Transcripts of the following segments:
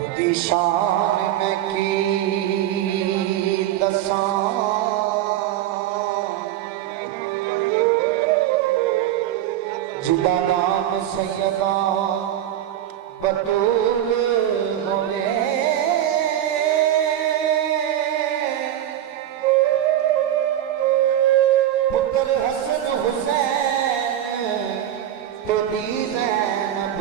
दी शान मैं की दसां जिदा नाम सैयदा बतूल होवे पुत्र हसन हुसैन तो दी ज़ैनब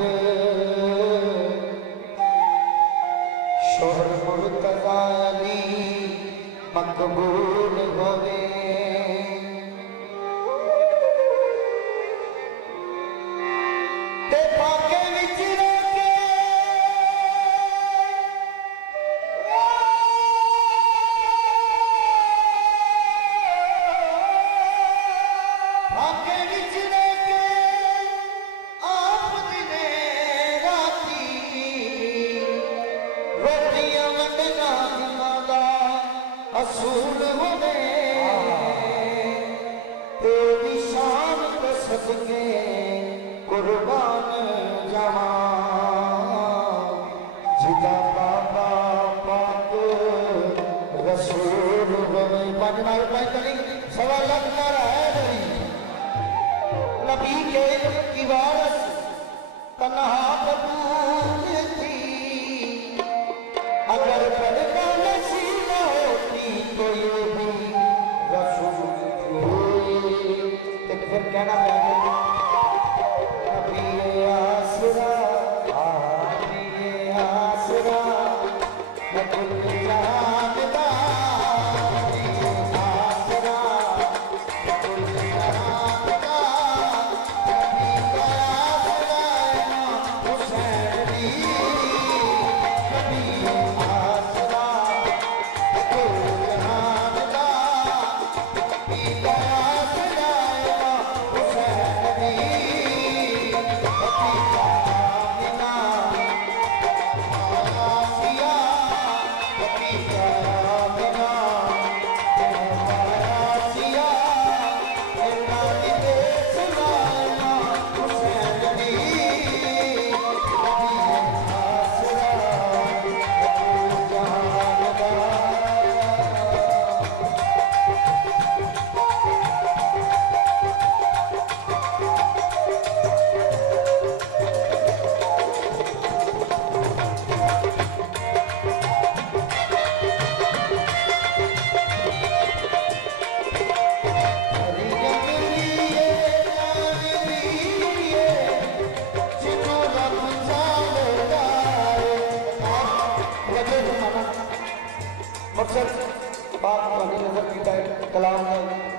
शोहर मुर्तज़ा अली मकबूल होवे ते फाके विच रोके फाके विच रोके आप दिने राती रोटियां वंडना इमादा असूल होवे तेरी शान पे सदके कुर्बान जावा जिदा बाबा पाक रसूल होवे पंजना रुपए करी सवा लाख नारा है मेरी नबी के की वारस तन्हा बतूल थी अगर पढ़ना नसीब होती तो ये भी रसूल थी फिर कहना पड़ेगा आसरा आसरा मैं कुल जानदा आसरा मैं कुल जानदा नबी का आसरा हुसैन दी नबी आसरा मैं कुल जानदा नबी का आसरा हुसैन दी मकसद बात पानी नजर की कलाम है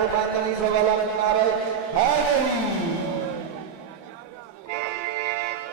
रुपये सवा लाख नारे